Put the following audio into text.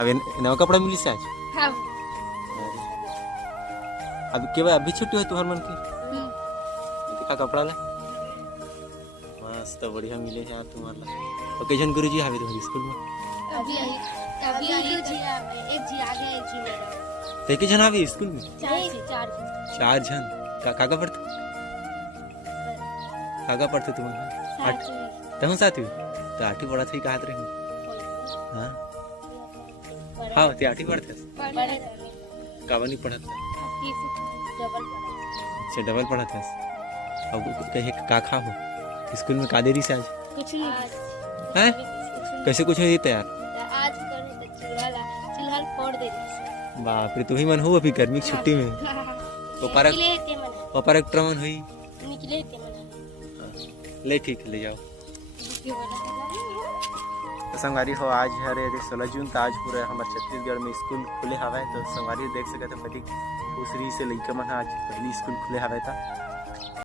अबे नवा कपड़ा मिली से आज हाँ। अब केवल अभी छुट्टी है तुहर मन की देखा कपड़ा ला मस्त बढ़िया मिले यार तुम्हारा और कई जन गुरुजी आवे तुम्हारे स्कूल में अभी आई तो जी एक जी आ गया एक जी मेरा ते के जन आवे स्कूल में चार जन काका पढ़ते तुम्हारा तहु साथ तो आठी पढ़ा थी कहा रही हाँ हाँ ते आठी पढ़ते कावनी पढ़त अच्छा डबल पढ़ा था अब कहे काखा हो स्कूल में कादेरी से आज कुछ नहीं हैं कैसे कुछ नहीं तैयार आज करने तो चिल्हल फोड़ दे रही बाप रे तू ही मन हो अभी गर्मी की छुट्टी में निकले थे मना ऊपर एक ट्रमन हुई निकले थे मना ले ठीक ले जाओ तो संगवारी हो आज हरे 16 जून तो आज पूरे हमारे छत्तीसगढ़ में स्कूल खुले हवा है तो संगवारी देख सके तो पति दूसरी से लड़का मन आज पहली स्कूल खुले हवा था